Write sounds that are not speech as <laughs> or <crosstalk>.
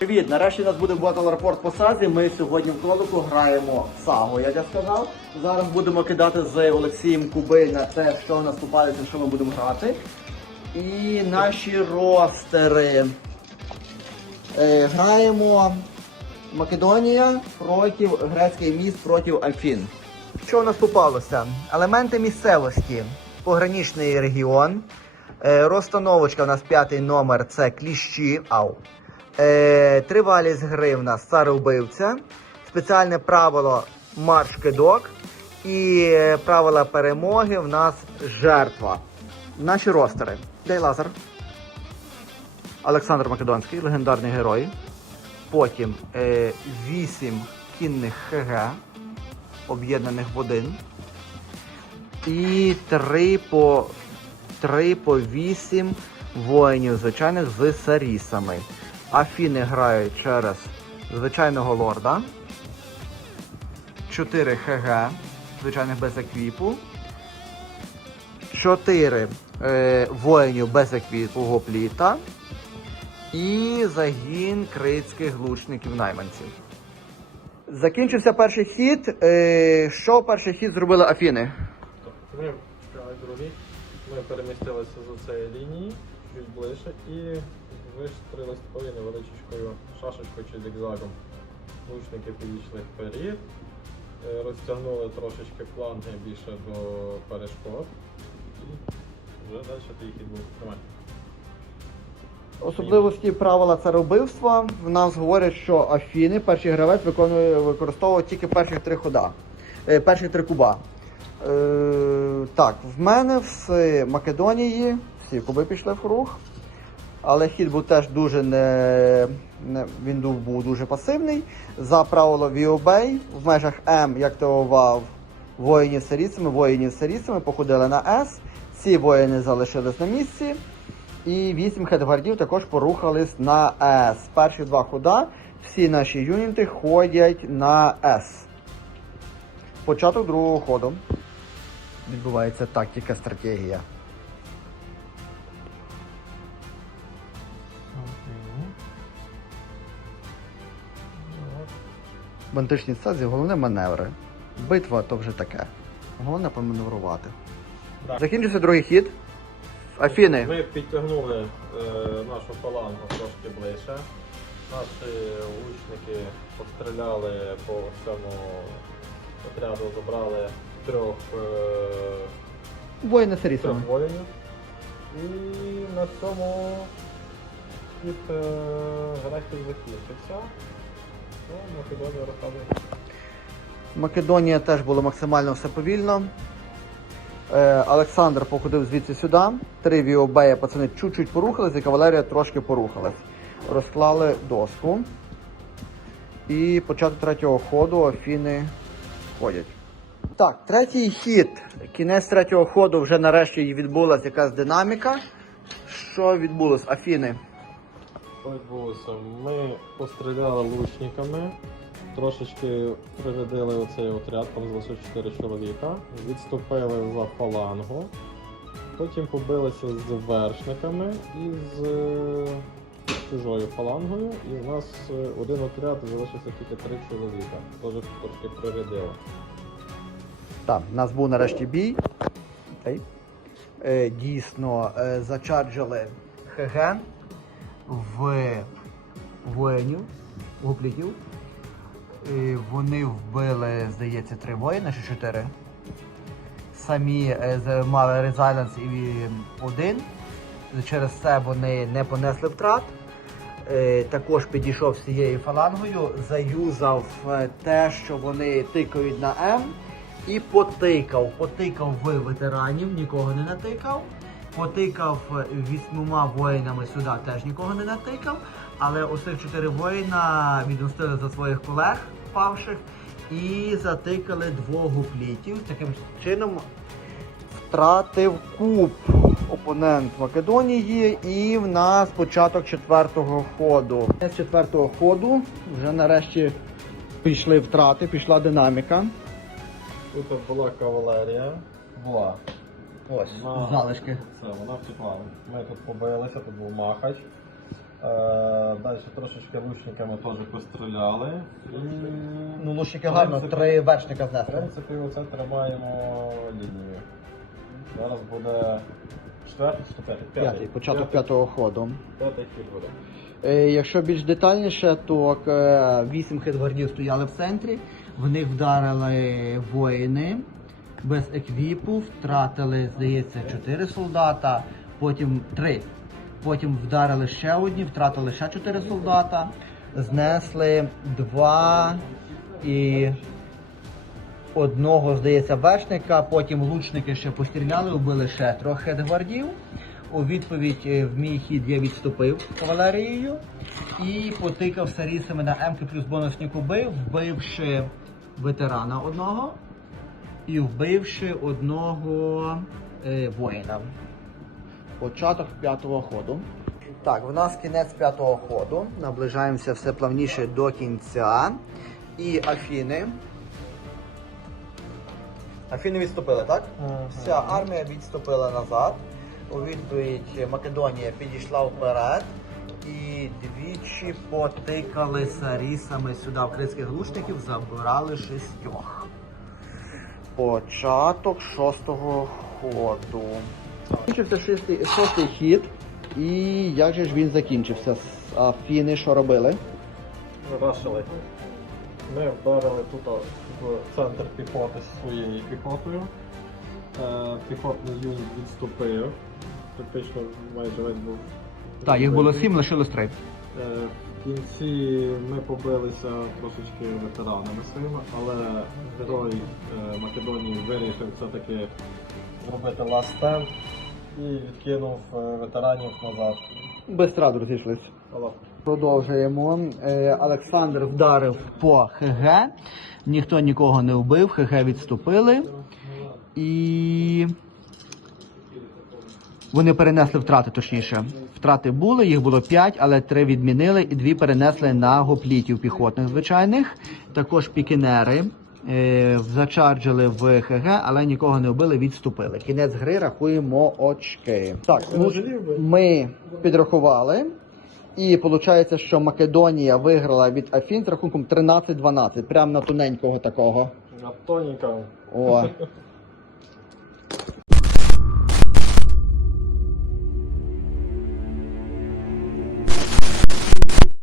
Привіт! Нарешті у нас буде батл рапорт по сазі. Ми сьогодні в колику граємо сагу, як я сказав. Зараз будемо кидати з Олексієм Кубиль на те, що в нас попадеться, що ми будемо грати. І наші ростери. Е, граємо Македонія проти грецький міст проти Альфін. Що у нас попалося? Елементи місцевості. Пограничний регіон. Е, розстановочка у нас п'ятий номер це кліщі. Ау. Е, тривалість гри в нас цареубивця. Спеціальне правило марш кидок. І е, правила перемоги в нас жертва. Наші ростери. Дай лазер. Олександр Македонський, легендарний герой. Потім е, 8 кінних ХГ, об'єднаних в один. І 3 по, 3 по 8 воїнів звичайних з сарісами. Афіни грають через звичайного лорда. 4 ХГ, звичайних без еквіпу. 4 е, воїнів без еквіпу гопліта. І загін критських глушників найманців. Закінчився перший хід. Е, що перший хід зробили Афіни? Ми перемістилися з цієї лінії чуть ближче і вистріли з такою невеличкою шашечкою чи зігзагом. Лучники підійшли вперед, е, розтягнули трошечки фланги більше до перешкод. І вже далі хід був. Тримай. Особливості правила цареубивства в нас говорять, що Афіни, перший гравець, виконує використовує тільки перших три хода, е, перших три куба. Е, так, в мене в Македонії всі куби пішли в рух, але хід був теж дуже не, не він був, дуже пасивний. За правило Віобей в межах М я активував воїнів сирійцями, воїнів сирійцями походили на С. Ці воїни залишились на місці. І 8 хедгвардів також порухались на С. Перші два хода всі наші юніти ходять на С. Початок другого ходу. Відбувається тактика, стратегія. В античній стазі головне маневри. Битва то вже таке. Головне поманеврувати. Так. Закінчився другий хід. Афіни. Ми підтягнули е, нашу фалангу трошки ближче. Наші лучники постріляли по цьому отряду, забрали трьох, е, Воїни сирісами. трьох воїнів. І на цьому хід е, графік закінчився. Македонія розказує. Македонія теж було максимально все повільно. Е, Олександр походив звідси сюди. Три віобея пацани чуть-чуть порухались, і кавалерія трошки порухалась. Розклали доску. І початок третього ходу Афіни ходять. Так, третій хід. Кінець третього ходу вже нарешті відбулася якась динаміка. Що відбулось? Афіни. Відбулося? Ми постріляли лучниками, трошечки прирядили оцей отряд, там залишилось 4 чоловіка, відступили за фалангу, потім побилися з вершниками і з е, чужою фалангою, і в нас е, один отряд залишився тільки 3 чоловіка. Теж трошки прирядили. Так, у нас був нарешті бій. Е, дійсно, зачарджили ХГ в воїнів, гоплітів. Е, вони вбили, здається, три воїни чи чотири. Самі е, мали резайланс і один. Через це вони не понесли втрат. Е, також підійшов з цією фалангою, заюзав е, те, що вони тикають на М, і потикав. Потикав в ветеранів, нікого не натикав. Потикав вісьмома воїнами сюди, теж нікого не натикав. Але оцих чотири воїна відомстили за своїх колег павших і затикали двох гуплітів. Таким чином втратив куб опонент Македонії, і в нас початок четвертого ходу. З четвертого ходу вже нарешті пішли втрати, пішла динаміка. Тут була кавалерія. Була. Ось, залишки. Це вона втекла. Ми тут побилися, тут був махач. Е, Далі трошечки лучниками теж постріляли. І, Ну, лучники гарно, принципі, три вершника В знесли. принципі, оце тримаємо лінію. Зараз буде четвертий, чи п'ятий? П'ятий, початок п'ятого ходу. П'ятий хід буде. Е, Якщо більш детальніше, то е, вісім хитгвардів стояли в центрі, в них вдарили воїни без еквіпу, втратили, здається, чотири солдата, потім три. Потім вдарили ще одні, втратили ще чотири солдата, знесли два і одного, здається, вершника, потім лучники ще постріляли, вбили ще трьох хедгвардів. У відповідь е, в мій хід я відступив кавалерією і потикав сарісами на М плюс бонусні куби, вбивши ветерана одного і вбивши одного е, воїна. Початок п'ятого ходу. Так, в нас кінець п'ятого ходу. Наближаємося все плавніше до кінця. І Афіни. Афіни відступили, так? Вся армія відступила назад. У відповідь Македонія підійшла вперед і двічі потикали сарісами сюди в критських глушників, забирали шістьох. Початок шостого ходу. Закінчився шостий, шостий хід. І як же ж він закінчився? Афіни що робили? Рашили. Ми вдарили тут в центр піхоти зі своєю піхотою. Е, Піхотний юніт відступив. Практично майже весь був. Так, їх було сім, лишилось три. В кінці ми побилися трошечки ветеранами своїми, але герой е, Македонії вирішив все-таки зробити last stand і відкинув е, ветеранів назад. Без раду розійшлись. Продовжуємо. Е, Олександр вдарив по ХГ. Ніхто нікого не вбив, ХГ відступили. І вони перенесли втрати, точніше. Втрати були, їх було 5, але 3 відмінили і 2 перенесли на гоплітів піхотних звичайних. Також пікінери е, зачарджили в ХГ, але нікого не вбили, відступили. Кінець гри рахуємо очки. Так, ну, ми підрахували. І виходить, що Македонія виграла від Афін з рахунком 13-12, прямо на тоненького такого. на тоненькому О, <laughs>